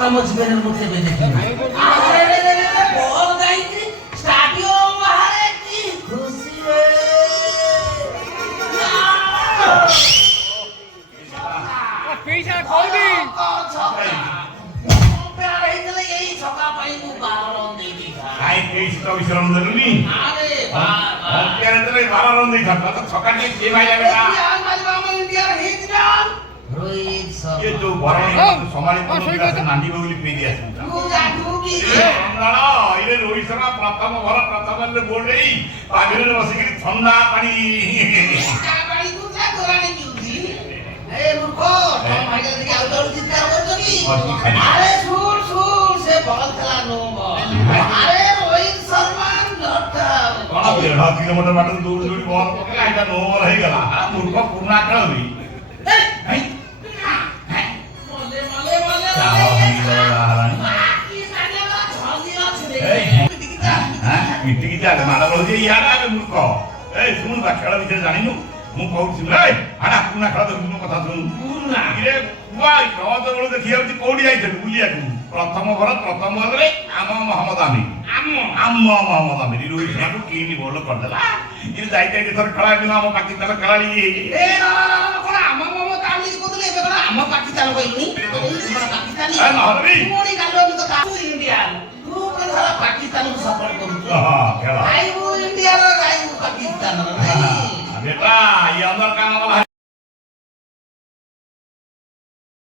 ছক্কা মজবেনের মধ্যে বেঁধে কি বল গাইতে স্টাডিয়াম বাহারে কি খুশি রে পয়সা কইবি প্যারে গেলে এই ছক্কা পাইবু 12 রান দেই আই কেস তো বিশরম ধরুনি আরে বাবা প্যারে ধরে 12 রান দেই থাকতা তো ছকাটি কে ভাইলা বেটা ইন্ডিয়ার হিট রান রোহিত শর্মা ये जो बड़ा समाली को नांदी बगली पे दिया ঢুকি না ইরে রোহিত শর্মা প্রথম ওভার প্রথম বলে বল দেই পাগলের বসিকি ঠান্ডা পানি কাবাড়ি কুচা করানি কিউজি এ মূর্খ তোর ভাইকে দিকে আউট আউট চিৎকার করছো কি আরে শুন শুন সে বল খেলা নো বল আরে রোহিত শর্মা লড়তা কোন 1.5 কিলোমিটার মাঠে দৌড় দৌড়ি বল পকে আইটা নো বল হয়ে গেল মূর্খ পুরনা খেলবি এই মলে মলে মলে চাও হই গেল হারানি কি সানে না ঝলদি আছে রে এই হ্যাঁ মিটিকি যা মারা বল যে ইয়ার আবে মূর্খ এই শুন বা খেলা ভিতরে জানিনু ମୁଁ କହୁଛି ଏଇ ଆଡ଼ା ପୁରୁଣା ଖେଳ ଦେଖୁଛୁ କଥା ଶୁଣୁ ପୁରୁଣା ଇରେ ଭାଇ ରଜ ବେଳ ଦେଖି ଯାଉଛି କୋଉଠି ଯାଇଥିଲୁ ବୁଲିବାକୁ ପ୍ରଥମ ଘର ପ୍ରଥମ ବଲରେ ଆମ ମହମ୍ମଦ ଆମିର ଆମ ମହମ୍ମଦ ଆମିର ରୋହିତ ଶର୍ମାକୁ କିନି ବଲ କରିଦେଲା ଇଏ ଯାଇଥାଏ ଥର ଖେଳ ଦିନ ଆମ ପାକିସ୍ତାନ ଖେଳାଳି ଏ କଣ ଆମ ମମ ତାମିଲ କହୁଥିଲେ ଏବେ କଣ ଆମ ପାକିସ୍ତାନ କହିଲୁନି ପାକିସ୍ତାନି ନହେଲେ ବି ପୁଣି ଗାଲୁଆମି କଥା ଇଣ୍ଡିଆ